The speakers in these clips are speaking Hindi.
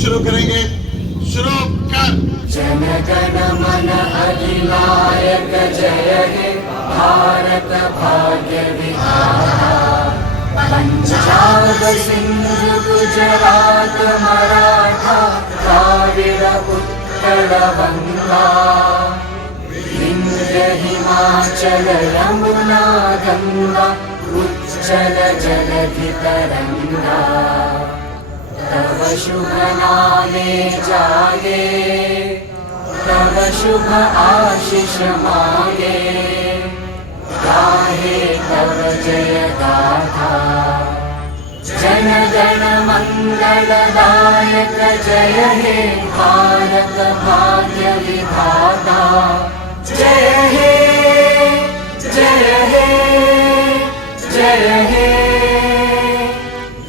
शुरू करेंगे। शुरू कर। जन गण मन अधिनायक जय हे भारत भाग्य विधाता। पंजाब सिंधु गुजरात मराठा द्राविड़ उत्कल गंगा। विंध्य हिमाचल यमुना गंगा उच्चल जलधि तरंगा। तव शुभ नामे जागे तव शुभ आशीष मागे। गाहे तव जय गाथा जन गण मंगलदायक जय हे भारत भाग्य विधाता। जय हे जय हे जय हे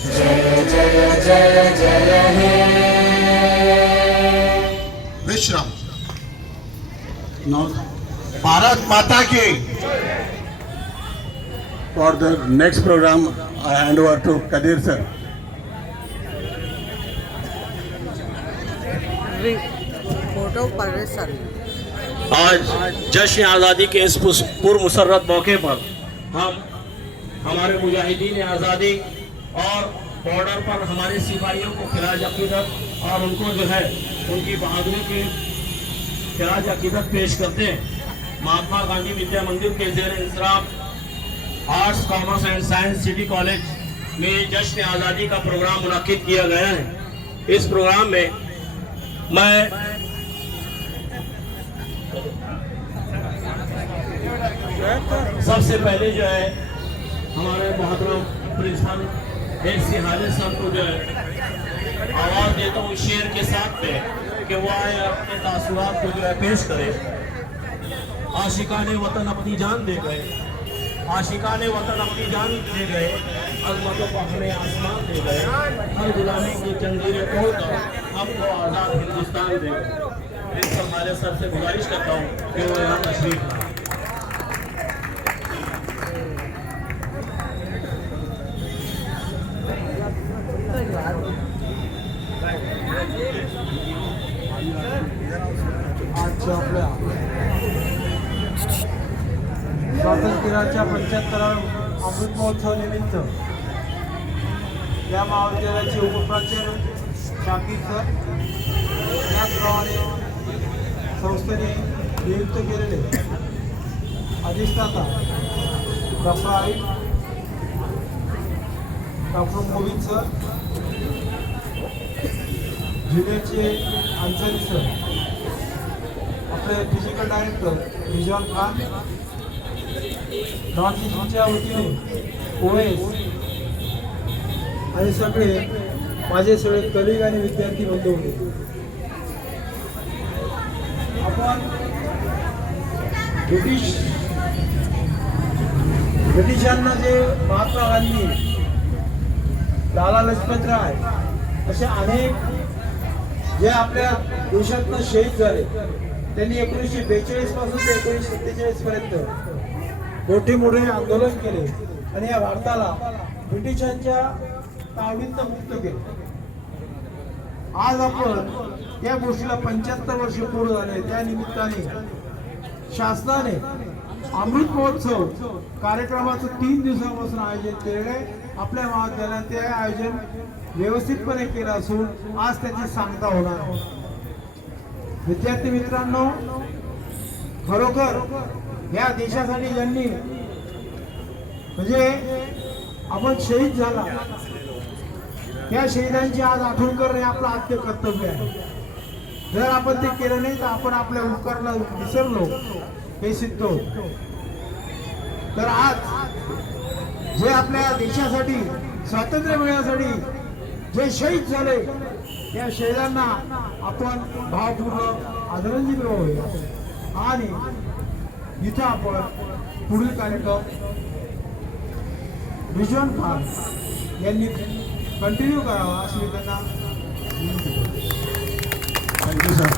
जय जय जय जय हे। विश्राम। भारत माता की। For the next program, I hand over to Kadir sir. Photo Parvez sir. आज जश्न आज़ादी के इस पूर्व मुसर्रत मौके पर हम हमारे मुजाहिदीन आज़ादी और बॉर्डर पर हमारे सिपाहियों को खिराज अकीदत और उनको जो है उनकी बहादुरी की खिराज अकीदत पेश करते हैं। महात्मा गांधी विद्या मंदिर के ज़ेर इंसराफ arts commerce and science city college में जश्न आज़ादी का प्रोग्राम मुनक्किद किया गया है। इस प्रोग्राम में मैं सबसे पहले जो है हमारे मोहतरम प्रिंसिपल AC हालिद साहब को जो है आवाज़ देता हूँ शेर के साथ में कि वो आए अपने तासुरात को जो है पेश करें। आशिकाने वतन अपनी जान दे गए, आशिकाने वतन अपनी जान दे गए, अज़मतों को हमें आसमान दे गए। हर गुलामी की जंजीरें तोड़कर हमको आज़ाद हिंदुस्तान दे गए। प्रिंसिपल हालिद साहब से गुजारिश करता हूँ कि वो यहाँ तशरीफ लाएं। आजच्या आपल्या स्वातंत्र्याच्या 75व्या अमृत महोत्सव निमित्त या महाविद्यालयाचे उपप्राचार्य शाकीर सर त्याचप्रमाणे संस्थेने नियुक्त केलेले अधिष्ठाता doctor Arif, doctor Mohit sir, जिल्ह्याचे अन्सारी सर, आपले physical director Rizwan Khan, north ईस्टच्या वतीने OS आणि सगळे माझे सगळे कलिग आणि विद्यार्थी बंधू होते। आपण ब्रिटिशांना जे महात्मा गांधी, लाला लजपत राय असे अनेक जे आपल्या देशातनं शहीद झाले, त्यांनी 1942 पासून ते 1947 पर्यंत मोठे मोठे आंदोलन केले आणि या भारताला ब्रिटिशांच्या तावडीतून मुक्त केले। आज आपण या गोष्टीला 75 वर्ष पूर्ण झाले, त्या निमित्ताने शासनाने अमृत महोत्सव कार्यक्रमाचं 3 दिवसापासून आयोजन केलेले आपल्या महाविद्यालयात ते आयोजन व्यवस्थितपणे केलं असून आज त्याची सांगता होणार आहे। विद्यार्थी मित्रांनो, खरोखर या देशासाठी ज्यांनी म्हणजे आपण शहीद झाला त्या शहीदांची आज आठवण करणे आपलं आद्य कर्तव्य आहे। जर आपण ते केलं नाही तर आपण आपल्या उपकाराला विसरलो हे सिद्ध होतं। तर आज जे आपल्या देशासाठी स्वातंत्र्य मिळवण्यासाठी जे शहीद झाले त्या शहीदांना आपण भावपूर्ण आदरांजली वाहूया आणि इथं आपण पुढील कार्यक्रम रिजवान खान यांनी कंटिन्यू करावा अशी मी त्यांना विनंती करतो। Thank you sir.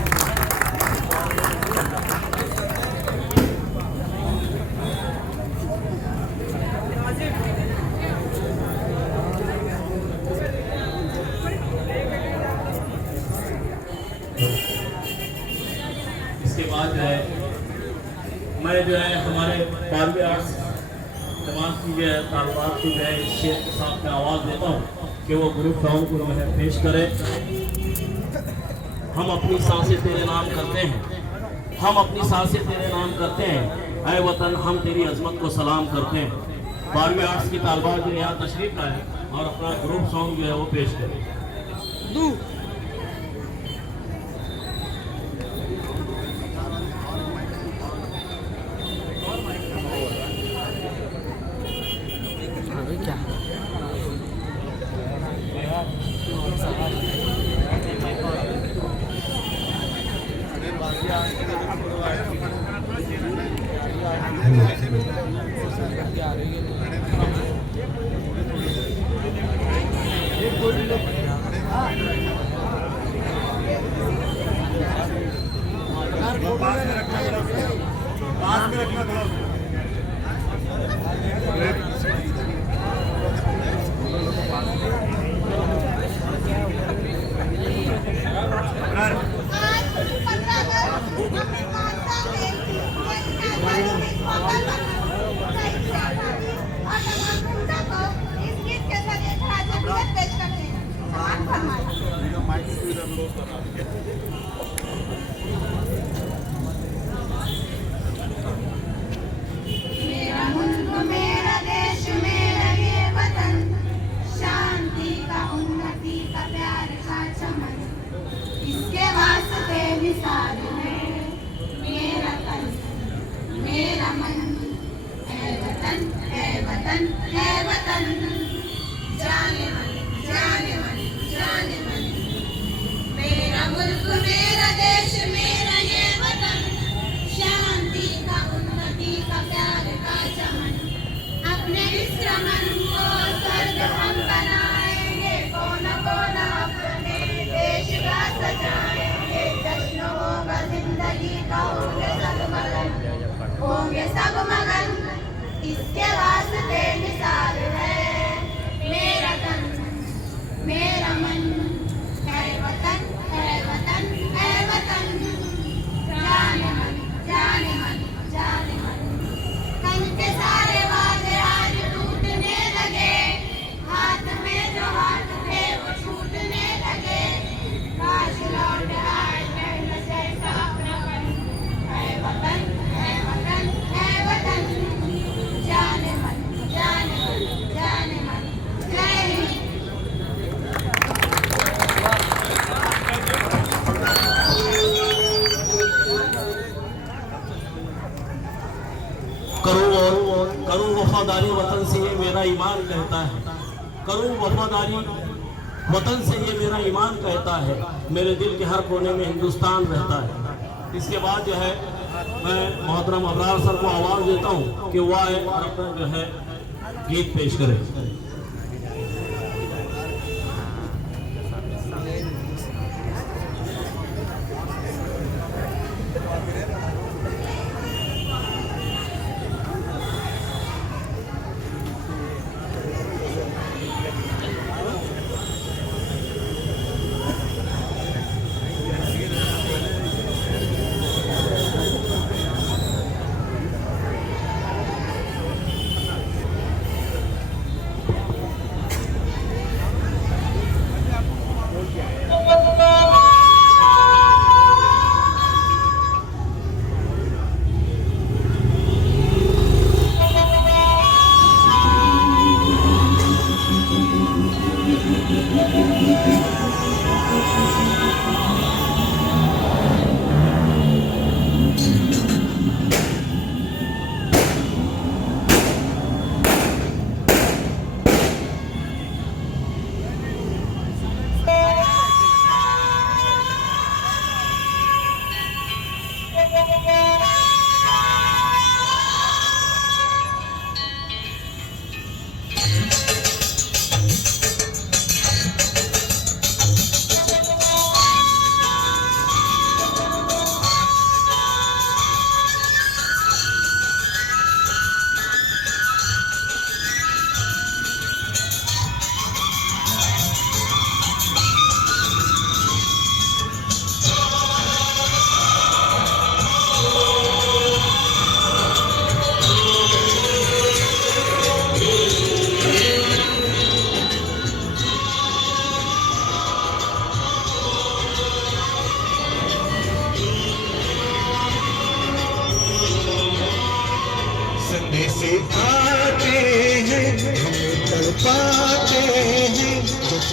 इसके बाद जो है मैं जो है हमारे 12वीं आर्ट्स जमात की जो है तालबात की जो है इस शेर के साथ में आवाज़ देता हूँ कि वो ग्रुप सॉन्ग को जो है पेश करें। हम अपनी सांसें तेरे नाम करते हैं, हम अपनी सांसें तेरे नाम करते हैं, ऐ वतन हम तेरी अजमत को सलाम करते हैं। 12वीं आर्ट्स की तालबात जो यहाँ तशरीफ लाए और अपना ग्रुप सॉन्ग जो है वो पेश करें। मेरा मुल्क मेरा देश मेरा ये वतन, शांति का उन्नति का प्यार का चमन, इसके वास्ते मिसाल है मेरा तन मेरा मन। है वतन है वतन है वतन, जाने मन जाने मन जाने मन। मेरा मुल्क मेरा देश मेरा ये वतन, शांति का उन्नति का प्यार का चमन। अपने इस चमन को स्वर्ग हम बनाएंगे, कोना कोना अपने देश का सजाएंगे। जश्न होगा जिंदगी का, होंगे सब मगन, इसके वास्ते मिसाल है मेरा तन मेरा मन। है वतन है वतन है वतन, जाने मन जाने मन जाने मन। कल के सारे वादे आज टूटने लगे, हाथ में जो हाथ थे वो छूटने लगे। काश लौट आए पहले जैसा अपनापन। है वतन है वतन है वतन, जाने मन जाने मन जाने मन। जय हिंद। करूँ वफादारी वतन से ये मेरा ईमान कहता है, करूँ वफादारी वतन से ये मेरा ईमान कहता है। मेरे दिल के हर कोने में हिंदुस्तान रहता है। इसके बाद जो है मैं मोहतरम अबरार सर को आवाज़ देता हूँ कि वह है और अपना जो है गीत पेश करें।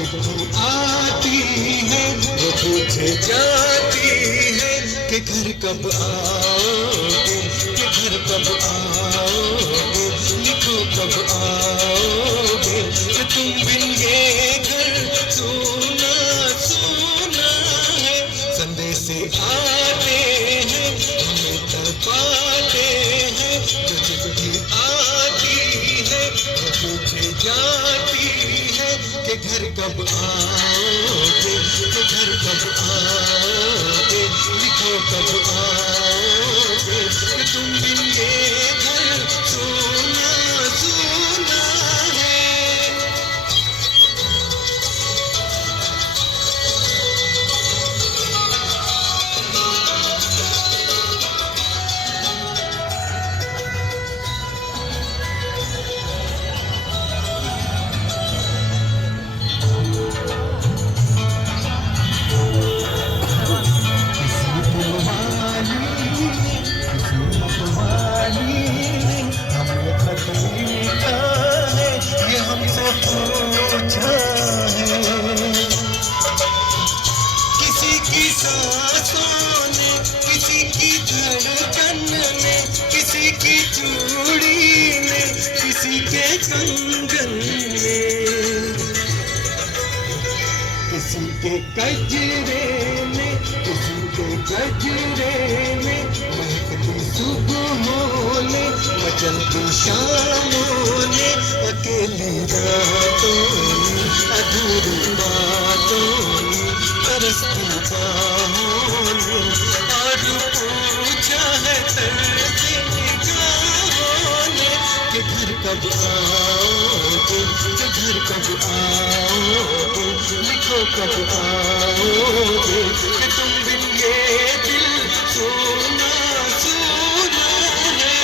चिट्ठी आती है वो पूछे जाती है कि घर कब आओगे, कि घर कब आओगे, लिखो कब आओगे, कि तुम बिन ये घर सोना सोना है। संदेश आते हैं हमें तपाते हैं, जो चिट्ठी आती है वो पूछे जाती है कि घर कब आओगे, कि घर कब आओगे, लिखो कब आओगे, कि तुम बिन ये घर सोना सोना है। किसी की सांसों ने, किसी की धड़कन में, किसी की चूड़ी में, किसी के कंगन में, किसी के गजरे में, किसी के गजरे में, महकती सुबहों ने, मचलती शामों ने, अकेली रातों ने, अधूरी बातों ने, तरसती बाहों ने, और पूछा है तरसे निगाहों ने कि घर कब आओगे, कि घर कब आओगे, लिखो कब आओगे, कि तुम बिन ये दिल सोना सोना है।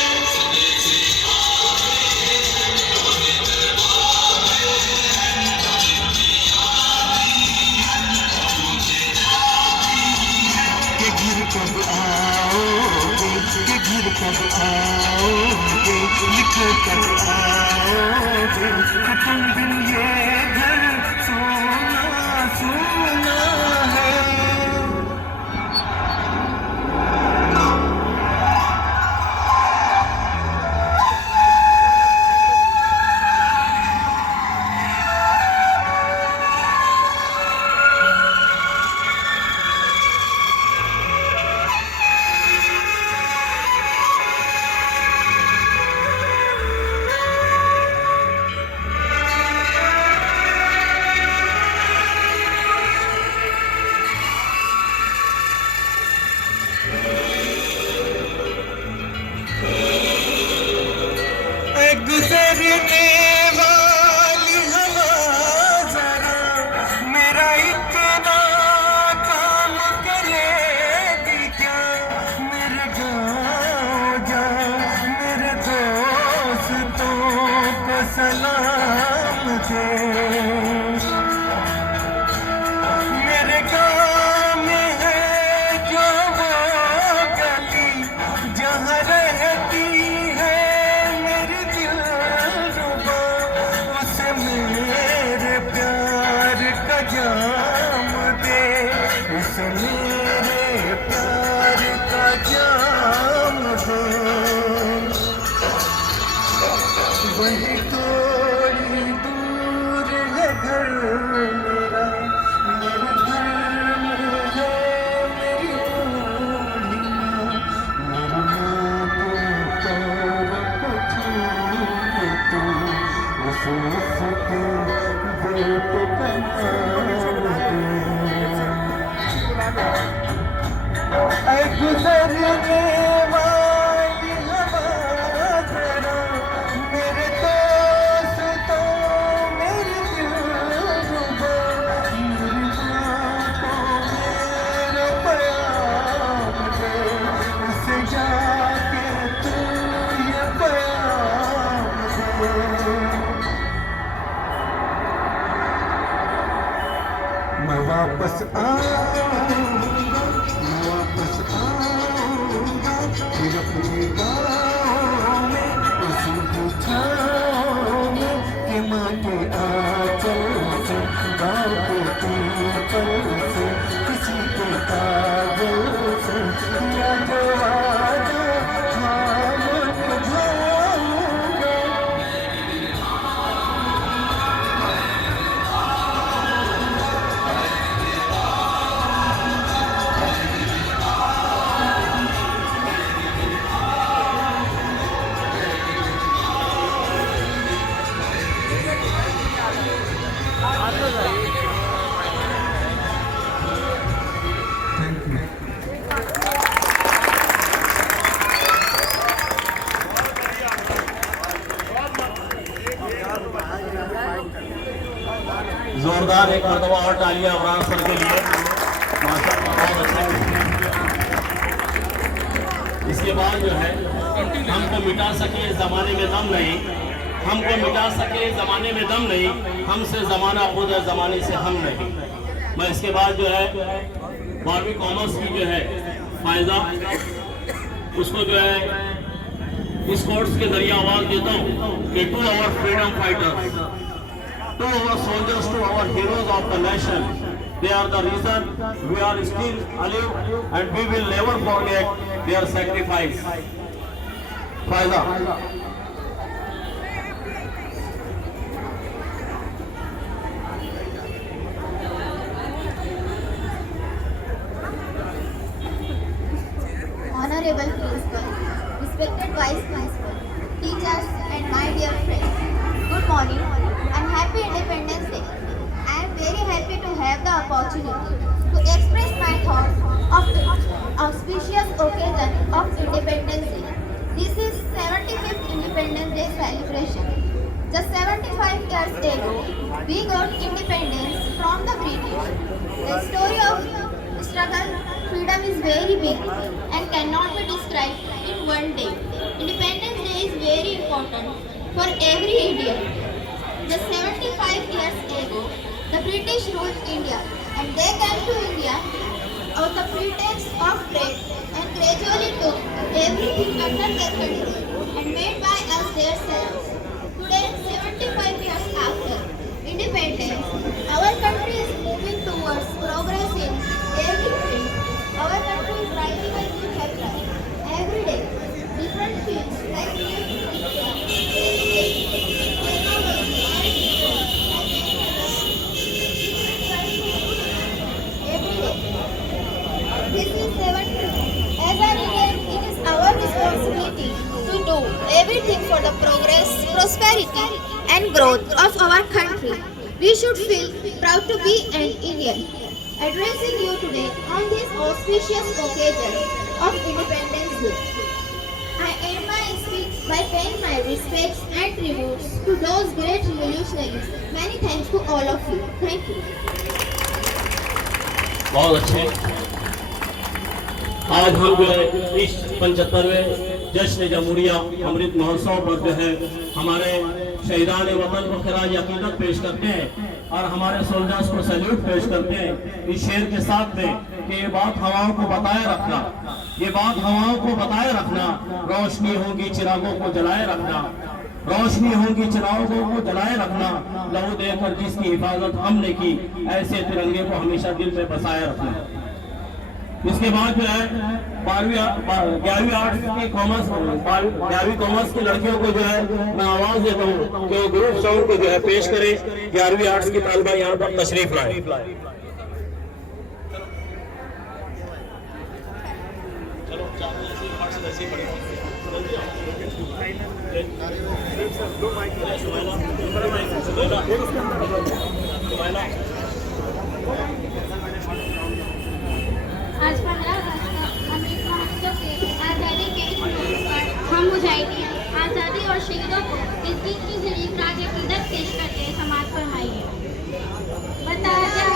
कि घर कब आओगे, कि घर कब आओगे, लिखो कब आओगे, कि तुम बिन ये घर सोना सोना है। गुजरने वाली हवा जरा मेरा इतना काम करेगी क्या, मेरे गाँव जा मेरे दोस्तों को सलाम दे। मेरे गाँव में है जो वो गली जहाँ रहती है मेरी दिलरुबा, उसे मेरे प्यार का जाम दे, उसे मेरे प्यार का जाम दे। वही थोड़ी दूर है घर मेरा, मेरे घर में है मेरी बूढ़ी माँ, मेरी माँ को पैर को छूए तू, उसे उसके बेटे का नाम दे। ऐ गुजरने वाली हवा जरा मेरे दोस्तों मेरी दिलरुबा, मेरी माँ को मेरा प्यार दे, उसे जाके तू ये प्यार दे। मैं वापस आऊंगा, मैं वापस आऊंगा, जोरदार एक मरतबा और तालियां अमरान सर के लिए। माशाअल्लाह, बहुत अच्छा। इसके बाद जो है हमको मिटा सके इस जमाने में दम नहीं, हमको मिटा सके इस जमाने में दम नहीं, हमसे जमाना खुद है, जमाने से हम नहीं। मैं इसके बाद जो है 12वीं कॉमर्स की जो है फायदा उसको जो है इस कोर्स के जरिए आवाज देता हूँ कि to our freedom fighters, to our soldiers, to our heroes of the nation, they are the reason we are still alive and we will never forget their sacrifice. फायदा Honorable Principal, respected Vice Principal, teachers and my dear friends, good morning and happy Independence Day. I am very happy to have the opportunity to express my thoughts of the auspicious occasion of Independence Day. This is 75th Independence Day celebration. Just 75 years ago, we got independence from the British. The story of struggle, freedom is very big and cannot be described in one day. Independence Day is very important for every Indian. Just 75 years ago, the British ruled India and they came to India on the pretext of trade and gradually took everything under their control and made by us their slaves. Today, 75 years after independence, our country is moving towards progress in every field. Our country is rising a new chapter every day. Different fields like this is 70. As an Indian, it is our responsibility to do everything for the progress, prosperity and growth of our country. We should feel proud to be an Indian. Addressing you today on this auspicious occasion of Independence Day, I end my speech by paying my respects and tributes to those great revolutionaries. Many thanks to all of you. Thank you. बहुत अच्छे। आज हम जो है इस 75वें जश्न जमहूरिया अमृत महोत्सव पर जो है हमारे शहीदान वतन को खिराज अकीदत पेश करते हैं और हमारे सोल्जर्स को सैल्यूट पेश करते हैं इस शेर के साथ में कि ये बात हवाओं को बताए रखना, ये बात हवाओं को बताए रखना, रोशनी होगी चिरागों को जलाए रखना, रोशनी होगी चिरागों को जलाए रखना, लहू देकर जिसकी हिफाजत हमने की, ऐसे तिरंगे को हमेशा दिल में बसाए रखना। इसके बाद जो है 11वीं आर्ट्स की कॉमर्स 11वीं कॉमर्स की लड़कियों को जो है मैं आवाज देता हूँ कि वो ग्रुप सॉन्ग को जो है पेश करें। 11वीं आर्ट्स की तालिबा यहाँ पर तशरीफ लाए। आज 15 अगस्त अमृत महोत्सव के आज़ादी के इस मौके पर हम मुजाहिदीन आज़ादी और शहीदों को इस दिन की जरिए खिराज अकीदत पेश करके समाज फरमाइए। बताया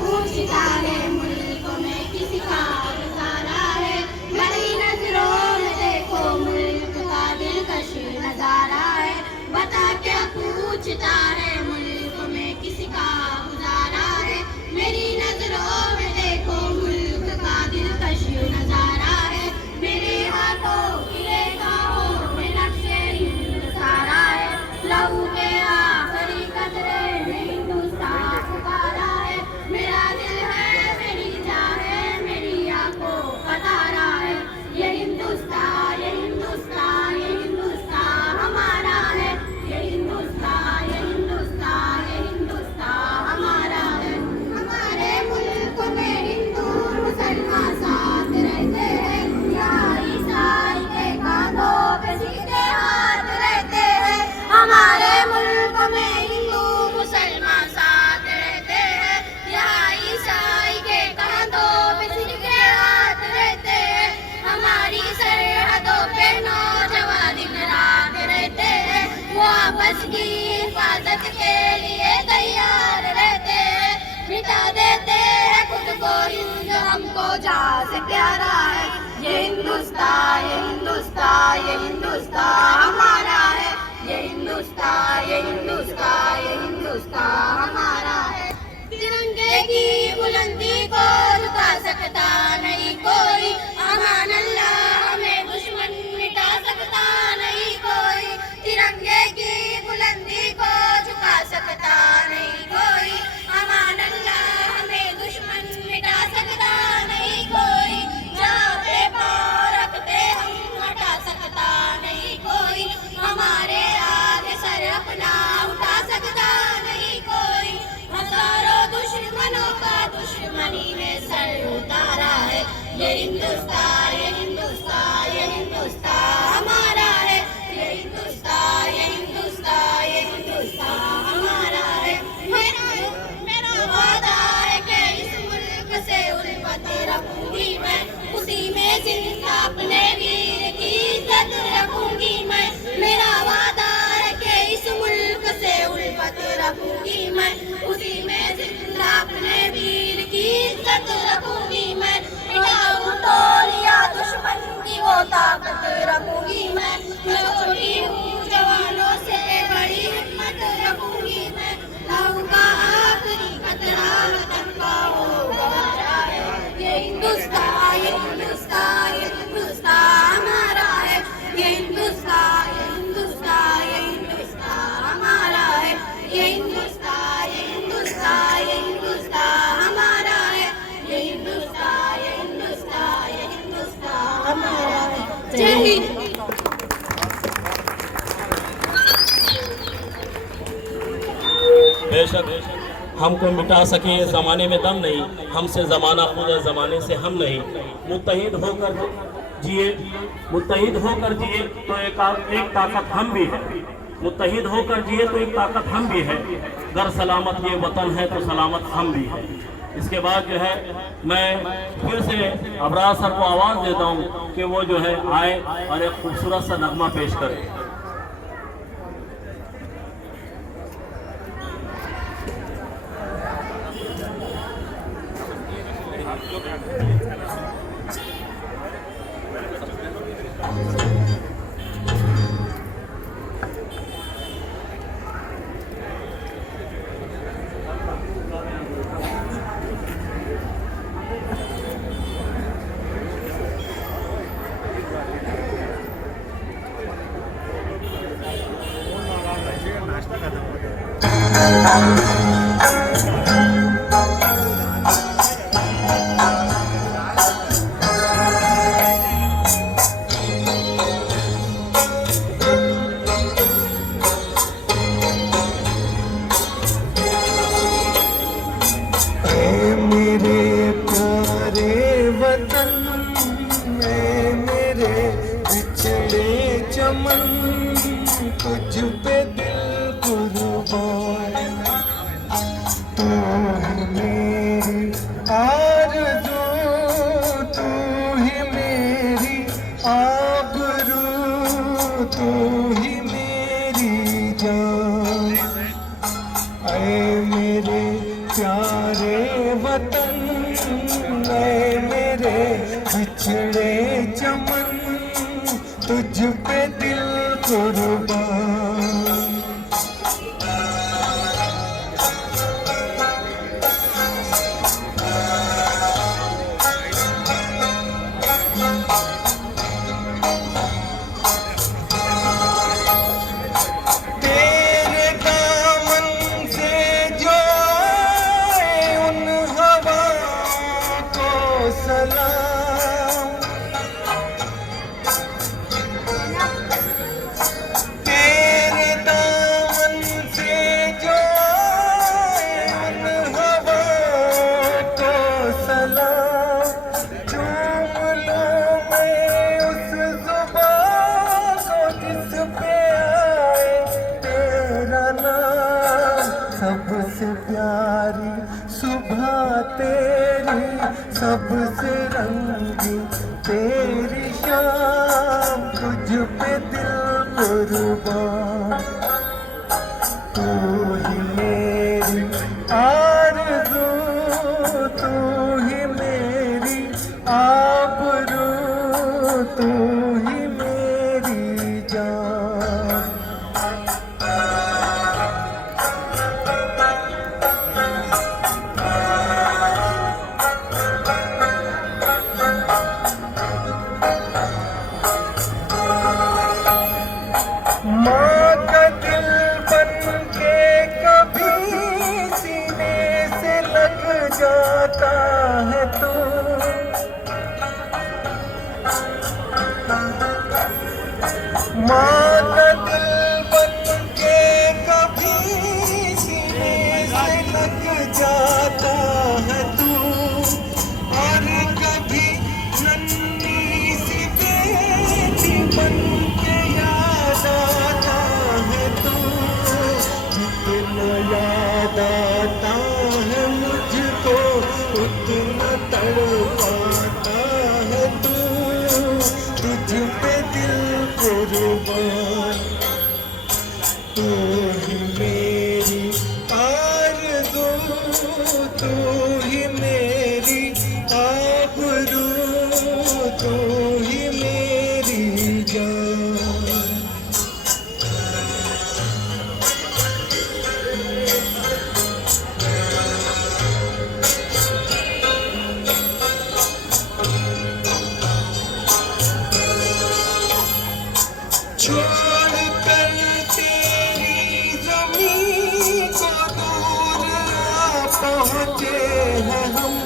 पूछता है मुल्क में किसी का गुजारा है, मेरी नजरों में देखो मुल्क का दिलकश नजारा है। बता क्या पूछता है मुल्क में किसी का गुजारा है, मेरी नजरों में देखो मुल्क का दिलकश नजारा है। मेरे हाथों की रेखाओं में नक्शे हिंद सारा है, जहाँ से प्यारा है। ये हिंदुस्तान, ये हिंदुस्तान, ये हिंदुस्तान हमारा है। ये हिंदुस्तान, ये हिंदुस्तान, ये हिंदुस्तान हमारा है। तिरंगे की बुलंदी को रुका सकता नहीं कोई। अमान अल्लाह, हमें दुश्मन मिटा सकता नहीं कोई। तिरंगे की बुलंदी को झुका सकता नहीं कोई। अमान अल्लाह, हमें दुश्मन मिटा सकता नहीं कोई। जहाँ पे पाँव रखते हम हटा सकता नहीं कोई। हमारे आगे सर अपना उठा सकता नहीं कोई। हजारों दुश्मनों का दुश्मनी में सर उतारा है। ये हिंदुस्तान, ये हिंदुस्तान, ये हिंदुस्तान हमारा है। ये हिंदुस्तान, ये हिंदुस्तान, ये हिंदुस्तान हमारा है। मेरा वादा है कि इस मुल्क से उल्फत रखूंगी मैं। उसी में जिंदा अपने वीर की इज्जत रखूंगी मैं। मेरा वादा है कि इस मुल्क से उल्फत रखूंगी मैं। उसी में जिंदा अपने वीर की इज्जत रखूंगी मैं। मिटाऊं तोलिया दुश्मन की वो ताकत रखूंगी मैं। मैं छोटी हूँ जवानों से बड़ी हिम्मत रखूंगी मैं। लहू का आखिरी कतरा वतन का होगा हमारा है। ये हिंदुस्तान, ये हिंदुस्तान, ये हिंदुस्तान हमारा है। ये हिंदुस्तान, ये हिंदुस्तान, ये हिंदुस्तान हमारा है। ये हिंदुस्तान, ये हिंदुस्तान, ये हिंदुस्तान हमारा है। ये हिंदुस्तान, ये हिंदुस्तान, ये हिंदुस्तान हमारा है। जय हिंद। बेशक हमको मिटा सके ये ज़माने में दम नहीं। हमसे ज़माना खुद है, ज़माने से हम नहीं। मुत्तहिद होकर जिए, मुत्तहिद होकर जिए तो एक ताकत हम भी है। मुत्तहिद होकर जिए तो एक ताकत हम भी है। गर सलामत ये वतन है तो सलामत हम भी है। इसके बाद जो है मैं फिर से अबरार सर को आवाज़ देता हूँ कि वो जो है आए और एक खूबसूरत सा नगमा पेश करें। तुझ पे दिल कुर्बान, तू ही मेरी आरज़ू, तू ही मेरी आबरू, तू ही मेरी जान। ऐ मेरे प्यारे वतन, ऐ मेरे बिछड़े चमन, तुझ पे दिल कुर्बान। तेरे दामन से जो आए उन हवाओं को सलाम। तेरे दामन से जो आए उन हवाओं को सलाम। चूम लूं मैं उस ज़ुबान को जिस पे आए तेरा नाम। सबसे प्यारी सुबह तेरी, सबसे रंगी तेरी शाम, तुझ पे दिल कुर्बान। तू ही मेरी आरज़ू, तू ही मेरी तू ही मेरी जान। माँ का दिल बन के कभी सीने से लग जाता है तू। माँ का दिल बन के कभी सीने से लग जाता है तू, और कभी नन्ही सी बेटी बन के याद आता है तू। जितना याद आता है मुझको उतना तड़पाता है तू। तुझ पे दिल कुर्बान, तू ही मेरी आरज़ू, तू ही मेरी आबरू, तू ही मेरी जान। छोड़ कर तेरी ज़मीं को दूर आ पहुँचे हैं हम।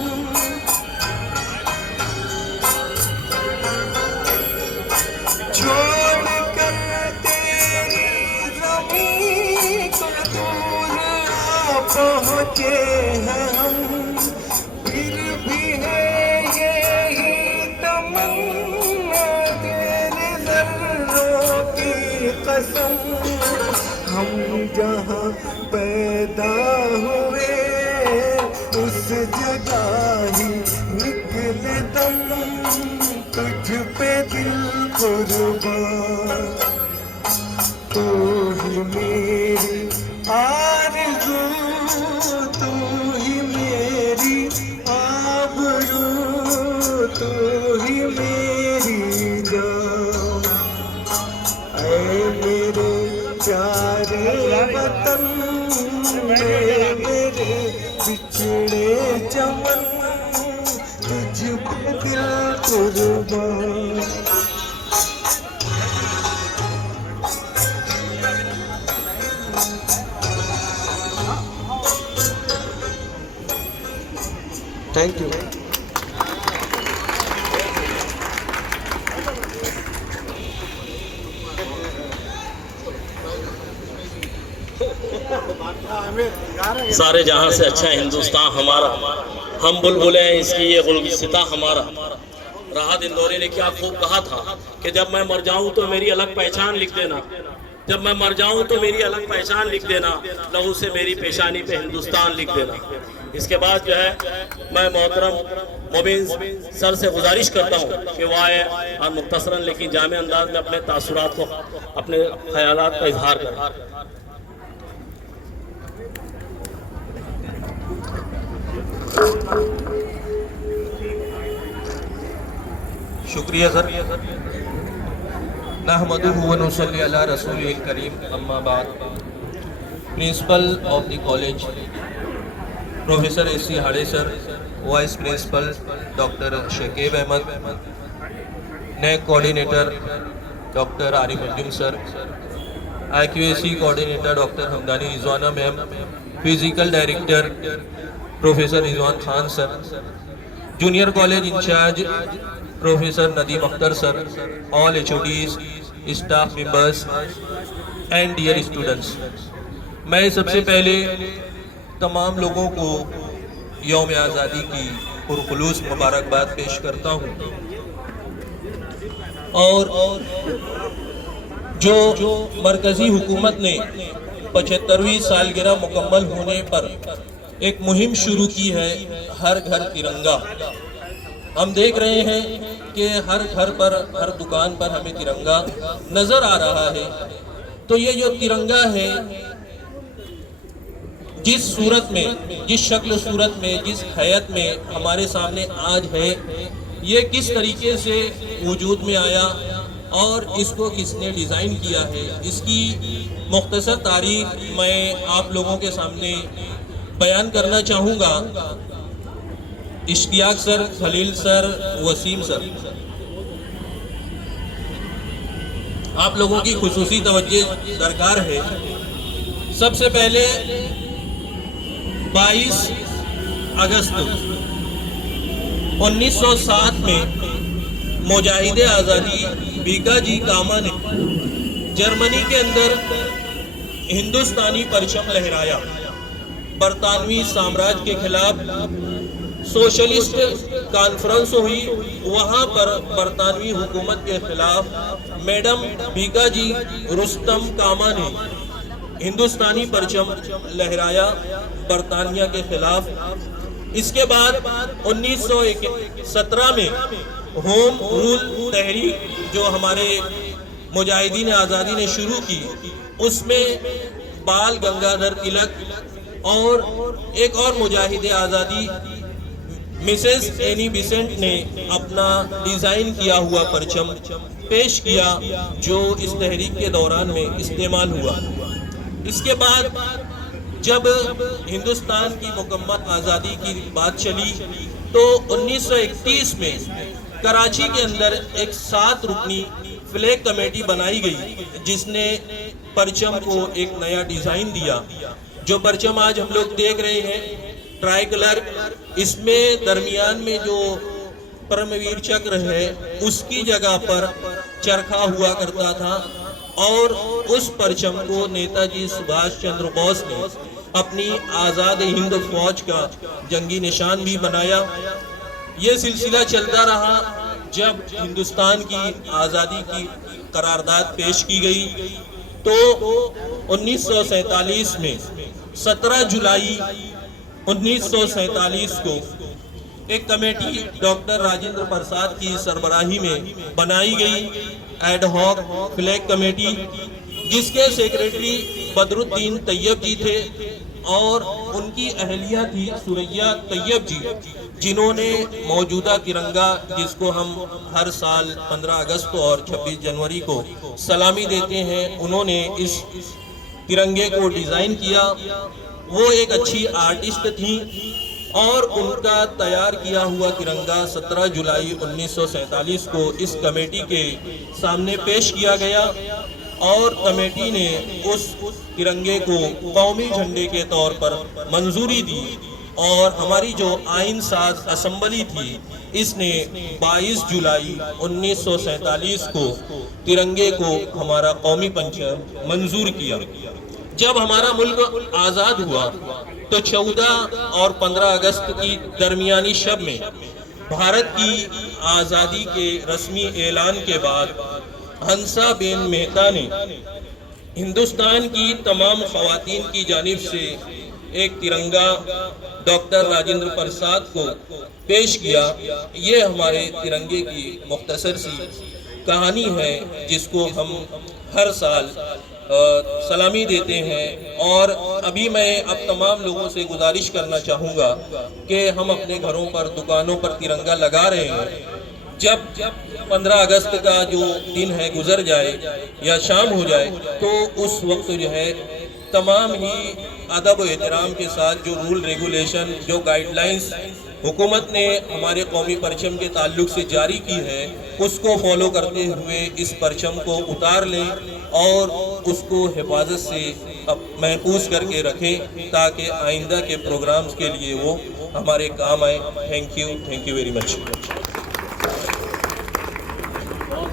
छोड़ कर तेरी ज़मीं को दूर आ पहुँचे हैं हम। फिर भी है यही तमन्ना तेरे ज़र्रों की कसम, हम जहाँ पैदा हुए उस जगह ही निकले दम। तुझ पे दिल कुर्बान, तू ही मेरी आरज़ू, तू ही मेरी आबरू, तू ही मेरी जान। ऐ मेरे प्यारे वतन में मेरे बिछड़े चमन, तुझ पे दिल कुर्बान। Thank you. सारे जहां से अच्छा हिंदुस्तान हमारा, हम बुलबुलें हैं इसकी ये गुलसिता हमारा। राहत इंदौरी ने क्या खूब कहा था कि जब मैं मर जाऊं तो मेरी अलग पहचान लिख देना, जब मैं मर जाऊं तो मेरी अलग पहचान लिख देना, लहू से मेरी पेशानी पे हिंदुस्तान लिख देना। इसके बाद जो है मैं मोहतरम मोबिन सर से गुजारिश करता हूँ कि वो आए और मुख्तसरन लेकिन जामे अंदाज में अपने तासुरात को, अपने ख्यालात का इजहार करें। शुक्रिया सर। नहमदुहु व नुसल्ली अला रसूलिल करीम, अम्मा बाद। Principal of the college professor AC Hade sir, vice principal doctor Shakeeb Ahmad, नए coordinator doctor Arif Anjum sir, IQAC coordinator doctor Hamdani Rizwana ma'am, physical director professor Rizwan Khan sir, junior college incharge professor Nadeem Akhtar sir, all HODs, staff members and dear students. मैं सबसे पहले तमाम लोगों को यौम आज़ादी की पुरखुलूस मुबारकबाद पेश करता हूँ। और जो मरकज़ी हुकूमत ने 75वीं सालगिरह मुकम्मल होने पर एक मुहिम शुरू की है, हर घर तिरंगा। हम देख रहे हैं कि हर घर पर, हर दुकान पर हमें तिरंगा नज़र आ रहा है। तो ये जो तिरंगा है, जिस सूरत में, जिस शक्ल सूरत में, जिस हैयत में हमारे सामने आज है, ये किस तरीके से वजूद में आया और इसको किसने डिज़ाइन किया है, इसकी मुख्तसर तारीख मैं आप लोगों के सामने बयान करना चाहूँगा। Ishtiaq sir, Khalil sir, Waseem sir, आप लोगों की खुसूसी तवज्जो दरकार है। सबसे पहले 22 अगस्त 1907 में मुजाहिद आज़ादी बीका जी कामा ने जर्मनी के अंदर हिंदुस्तानी परचम लहराया। बरतानवी साम्राज्य के खिलाफ सोशलिस्ट कॉन्फ्रेंस हुई, वहाँ पर बरतानवी हुकूमत के खिलाफ मैडम बीका जी रुस्तम कामा ने हिंदुस्तानी परचम लहराया बरतानिया के खिलाफ। इसके बाद 1917 में होम रूल तहरीक जो हमारे मुजाहिदीन आज़ादी ने शुरू की, उसमें बाल गंगाधर तिलक और एक और मुजाहिद आज़ादी मिसेस एनी बिसेंट ने अपना डिज़ाइन किया हुआ परचम पेश किया, जो इस तहरीक के दौरान में इस्तेमाल हुआ। इसके बाद जब हिंदुस्तान की मुकम्मल आज़ादी की बात चली तो 1931 में कराची के अंदर एक 7 रुकनी फ्लैग कमेटी बनाई गई, जिसने परचम को एक नया डिज़ाइन दिया। जो परचम आज हम लोग देख रहे हैं ट्राई कलर, इसमें दरमियान में जो परमवीर चक्र है उसकी जगह पर चरखा हुआ करता था, और उस परचम को नेताजी सुभाष चंद्र बोस ने अपनी आज़ाद हिंद फौज का जंगी निशान भी बनाया। ये सिलसिला चलता रहा। जब हिंदुस्तान की आज़ादी की करारदाद पेश की गई तो 1947 में 17 जुलाई 1947 को एक कमेटी डॉक्टर राजेंद्र प्रसाद की सरबराही में बनाई गई, एड हॉक फ्लैग कमेटी, जिसके सेक्रेटरी बदरुद्दीन तैयब जी थे और उनकी अहलिया थी सुरैया तैयब जी, जिन्होंने मौजूदा तिरंगा, जिसको हम हर साल 15 अगस्त और 26 जनवरी को सलामी देते हैं, उन्होंने इस तिरंगे को डिज़ाइन किया। वो एक अच्छी आर्टिस्ट थी और उनका तैयार किया हुआ तिरंगा 17 जुलाई 1947 को इस कमेटी के सामने पेश किया गया और कमेटी ने उस तिरंगे को कौमी झंडे के तौर पर मंजूरी दी। और हमारी जो आइन साज असम्बली थी, इसने 22 जुलाई 1947 को तिरंगे को हमारा कौमी पंच मंजूर किया। जब हमारा मुल्क आज़ाद हुआ तो 14 और 15 अगस्त की दरमियानी शब में भारत की आज़ादी के रस्मी ऐलान के बाद हंसा बेन मेहता ने हिंदुस्तान की तमाम ख़वातीन की जानिब से एक तिरंगा डॉक्टर राजेंद्र प्रसाद को पेश किया। ये हमारे तिरंगे की मुख्तसर सी कहानी है, जिसको हम हर साल सलामी देते हैं। और अभी मैं अब तमाम लोगों से गुजारिश करना चाहूँगा कि हम अपने घरों पर, दुकानों पर तिरंगा लगा रहे हैं। जब 15 अगस्त का जो दिन है गुजर जाए या शाम हो जाए तो उस वक्त जो है तमाम ही अदब व एहतराम के साथ जो रूल रेगुलेशन, जो गाइडलाइंस हुकूमत ने हमारे कौमी परचम के ताल्लुक से जारी की है, उसको फॉलो करते हुए इस परचम को उतार लें और उसको हिफाजत से महफूज करके रखें, ताकि आइंदा के प्रोग्राम्स के लिए वो हमारे काम आए। Thank you very much.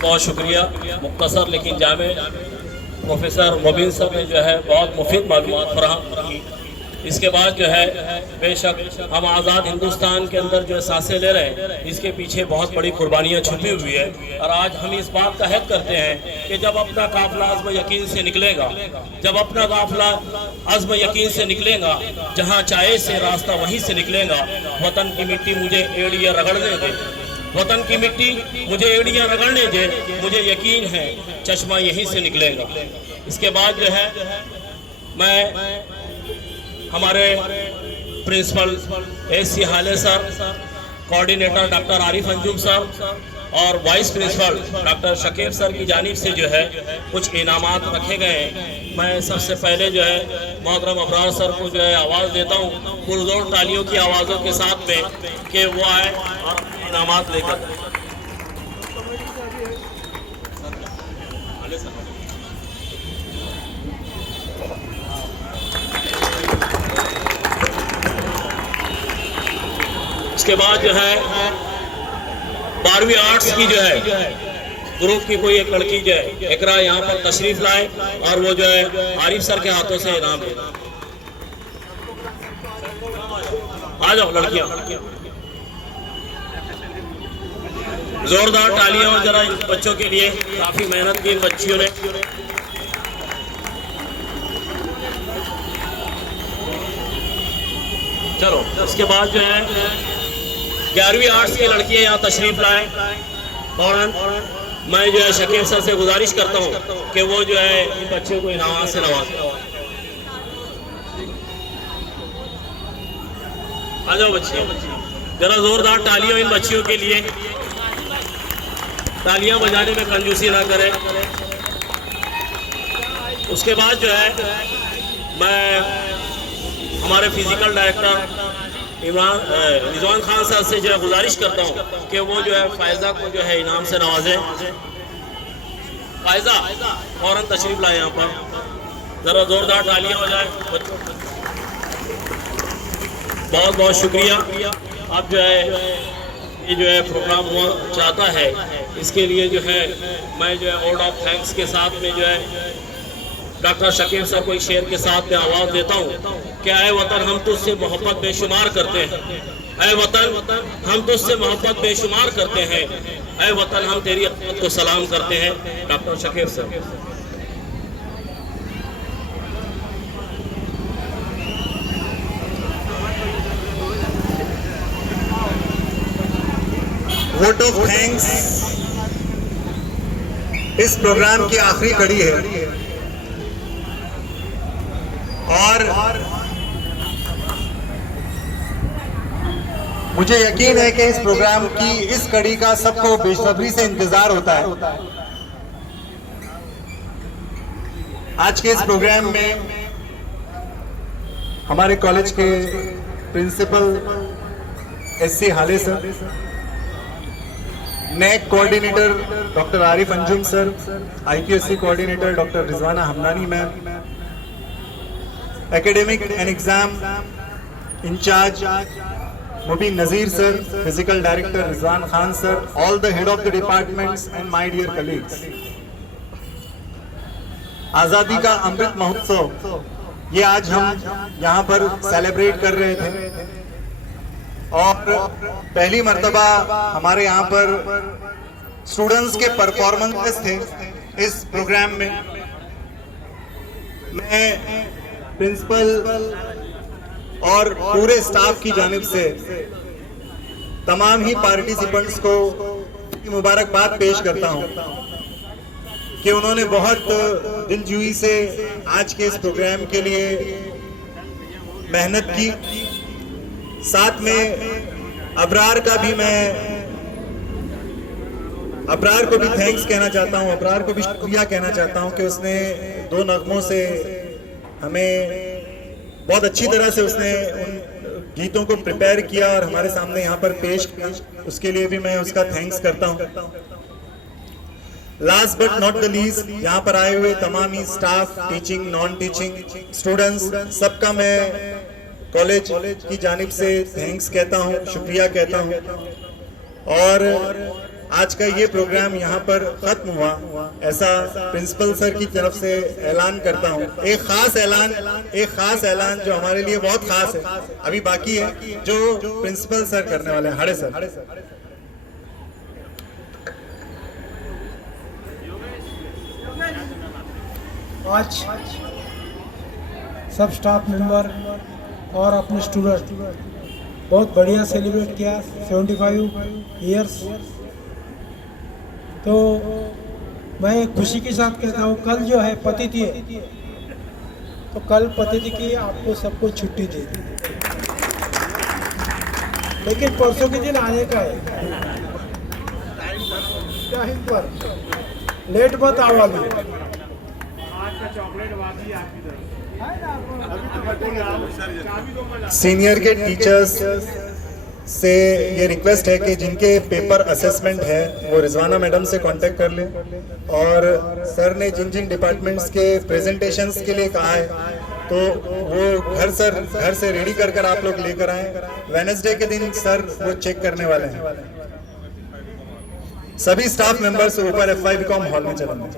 बहुत शुक्रिया। मुख्तसर लेकिन जामे प्रोफेसर मोबिन साहब ने जो है बहुत मुफीद मालूमात फराहम की। इसके बाद जो है बेशक हम आज़ाद हिंदुस्तान के अंदर जो सांसें ले रहे हैं, इसके पीछे बहुत बड़ी कुर्बानियाँ छुपी हुई है। और आज हम इस बात का हक करते हैं कि जब अपना काफिला अज़्म यकीन से निकलेगा, जब अपना काफिला अज़्म यकीन से निकलेगा, जहाँ चाहे से रास्ता वहीं से निकलेगा। वतन की मिट्टी मुझे एड़ियाँ रगड़ने दे, वतन की मिट्टी मुझे एड़ियाँ रगड़ने दे, मुझे यकीन है चश्मा यहीं से निकलेगा। इसके बाद जो है मैं हमारे principal AC Hale sir, coordinator doctor Arif Anjum sir और vice principal doctor Shakeeb sir की जानिब से जो है कुछ इनामात रखे गए हैं। मैं सबसे पहले जो है मोहतरम अबरार सर को जो है आवाज़ देता हूँ पुरजोर तालियों की आवाज़ों के साथ में कि वो आए और इनामात लेकर। इसके बाद जो है 12वीं आर्ट्स की जो है ग्रुप की कोई एक लड़की जो है इकरा यहाँ पर तशरीफ लाए और वो जो है आरिफ सर के हाथों से इनाम दे। आ जाओ लड़कियां, जोरदार तालियां जरा इन बच्चों के लिए, काफी मेहनत की इन बच्चियों ने। चलो उसके बाद जो है 11वीं आर्ट्स की लड़कियां यहाँ तशरीफ लाए। फौरन मैं जो है शकीब सर से गुजारिश करता हूँ कि वो जो है इन बच्चों को इनाम से नवाजें। आ जाओ बच्चियों, जरा जोरदार तालियां इन बच्चियों के लिए। तालियां बजाने में कंजूसी ना करें। उसके बाद जो है मैं हमारे फिजिकल डायरेक्टर रिजवान खान साहब से जो है गुजारिश करता हूँ कि वो जो है फायजा को जो है इनाम से नवाजें। फायजा फौरन तशरीफ लाए यहाँ पर, जरा जोरदार तालियां बजाएं। बहुत बहुत शुक्रिया। अब जो है ये जो है प्रोग्राम हुआ चाहता है, इसके लिए जो है मैं जो है वर्ड ऑफ थैंक्स के साथ में जो है डॉक्टर शकीब सर को एक शेर के साथ में आवाज़ देता हूँ कि ऐ वतन हम तुझसे मोहब्बत बेशुमार करते हैं, ऐ वतन हम तुझसे मोहब्बत बेशुमार करते हैं, ऐ वतन हम तेरी अक़ीदत को सलाम करते हैं। Doctor Shakeeb sir. Vote of thanks इस प्रोग्राम की आखिरी कड़ी है और मुझे यकीन है कि इस प्रोग्राम की इस कड़ी का सबको बेसब्री से इंतजार होता है। आज के इस प्रोग्राम में हमारे कॉलेज के principal S C Hale sir, NAAC coordinator doctor Arif Anjum sir, IPSC coordinator doctor Rizwana Hamdani ma'am, academic and exam in-charge Mubeen Nazir sir, physical director Rizwan Khan sir, all the head of the departments and my dear colleagues. आज़ादी का अमृत महोत्सव ये आज हम यहाँ पर सेलिब्रेट कर रहे थे और पहली मर्तबा हमारे यहाँ पर स्टूडेंट्स के परफॉर्मेंसेस थे इस प्रोग्राम में। मैं प्रिंसिपल और पूरे स्टाफ की जानिब से तमाम ही पार्टिसिपेंट्स को मुबारकबाद पेश करता हूं कि उन्होंने बहुत दिलजोई से आज के इस प्रोग्राम के लिए मेहनत की। साथ में अबरार को भी थैंक्स कहना चाहता हूं, अबरार को भी शुक्रिया कहना चाहता हूं कि उसने 2 नगमों से हमें बहुत अच्छी तरह से उसने उन गीतों को प्रिपेयर किया और हमारे सामने यहाँ पर पेश किया। उसके लिए भी मैं उसका थैंक्स करता हूँ। Last but not the least, यहाँ पर आए हुए तमाम ही staff, teaching non teaching students, सबका मैं कॉलेज की जानिब से थैंक्स कहता हूँ, शुक्रिया कहता हूँ। और आज का ये प्रोग्राम यहाँ पर खत्म हुआ, ऐसा प्रिंसिपल सर की तरफ से ऐलान करता हूँ। एक खास ऐलान जो हमारे लिए बहुत खास है, अभी बाकी है, जो प्रिंसिपल सर करने वाले हैं, हाड़े सर। आज सब स्टाफ मेंबर और अपने स्टूडेंट बहुत बढ़िया सेलिब्रेट किया 75 ईयर्स। तो मैं खुशी के साथ कहता हूँ, कल जो है पतिथि है, तो कल पतिथि की आपको सबको छुट्टी दे दी। लेकिन परसों के दिन आने का है, टाइम पर लेट मत आवागी। सीनियर के टीचर्स से ये रिक्वेस्ट है कि जिनके पेपर असेसमेंट है वो रिजवाना मैडम से कांटेक्ट कर लें, और सर ने जिन जिन डिपार्टमेंट्स के प्रेजेंटेशंस के लिए कहा है तो वो घर से रेडी कर आप लोग लेकर आए। वेडनेसडे के दिन सर वो चेक करने वाले हैं। सभी स्टाफ मेंबर्स ऊपर FY BCom हॉल में चलेंगे।